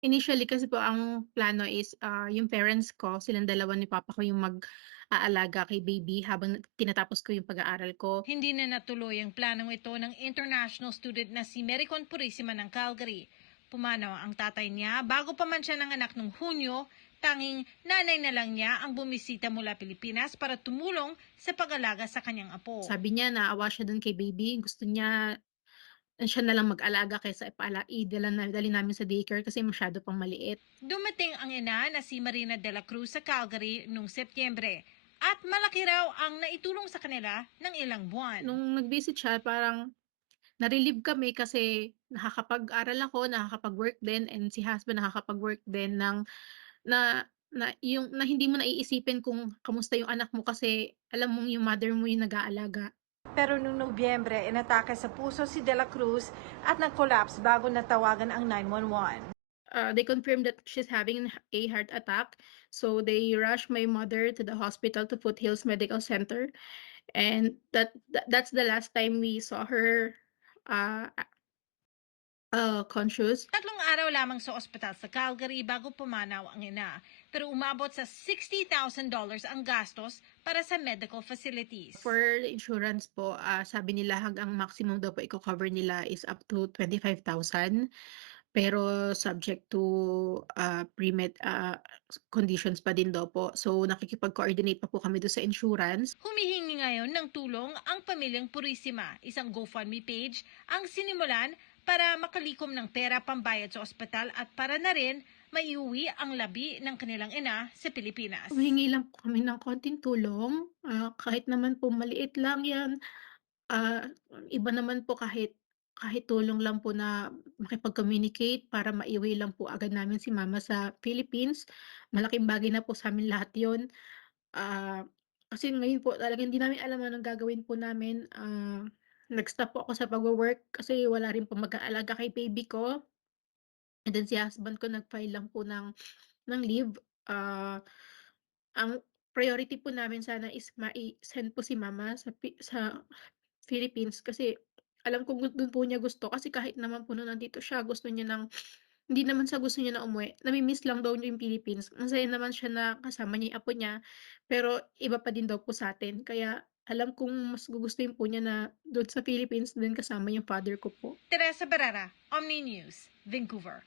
Initially kasi po ang plano is, yung parents ko, silang dalawa ni papa ko yung mag-aalaga kay baby habang tinatapos ko yung pag-aaral ko. Hindi na natuloy ang planong ito ng international student na si Mericon Purisima ng Calgary. Pumanaw ang tatay niya bago pa man siya nanganak noong Hunyo, tanging nanay na lang niya ang bumisita mula Pilipinas para tumulong sa pag-alaga sa kanyang apo. Sabi niya naawa siya dun kay baby, gusto niya siya na lang mag-alaga kaysa dalhin namin sa daycare kasi masyado pang maliit. Dumating ang ina na si Marina de la Cruz sa Calgary noong Setyembre at malaki raw ang naitulong sa kanila ng ilang buwan. Nung nag-visit siya parang na-relieve kami kasi nakakapag-aral ako, nakakapag-work din and si husband nakakapag-work din na na hindi mo na iisipin kung kamusta yung anak mo kasi alam mong yung mother mo yung nag-aalaga. Pero noong Nobyembre, inatake sa puso si De La Cruz at nag-collapse bago natawagan ang 911. They confirmed that she's having a heart attack, so they rushed my mother to the hospital to Foothills Medical Center, and that's the last time we saw her uh, conscious. 3 araw lamang sa ospital sa Calgary bago pumanaw ang ina. Pero umabot sa $60,000 ang gastos para sa medical facilities. For the insurance po, sabi nila hanggang maximum daw po iko-cover nila is up to 25,000. Pero subject to, pre-med, conditions pa din daw po. So, nakikipag-coordinate pa po kami dun sa insurance. Humihingi ngayon ng tulong ang pamilyang Purisima. Isang GoFundMe page ang sinimulan para makalikom ng pera pambayad sa ospital at para na rin maiuwi ang labi ng kanilang ina sa Pilipinas. Humihingi lang po kami ng konting tulong, kahit naman po maliit lang 'yan. Iba naman po kahit kahit tulong lang po na makipag-communicate para maiuwi lang po agad namin si mama sa Philippines. Malaking bagay na po sa'min lahat 'yun. Ah, Kasi ngayon po talagang hindi namin alam anong gagawin po namin. Nag-stop po ako sa pagwo-work kasi wala rin po mag-aalaga kay baby ko. And then si husband ko nag-file lang po ng leave. Ang priority po namin sana is mai-send po si mama sa Philippines kasi alam ko dun po niya gusto kasi kahit naman po nung nandito siya gusto niya hindi naman sa gusto niya na umuwi, nami-miss lang daw niya yung Philippines. Masaya naman siya na kasama niya yung apo niya, pero iba pa din daw po sa'tin kaya alam kong mas gugustuhin po niya na dun sa Philippines din kasama yung father ko po. Teresa Barrera, Omni News, Vancouver.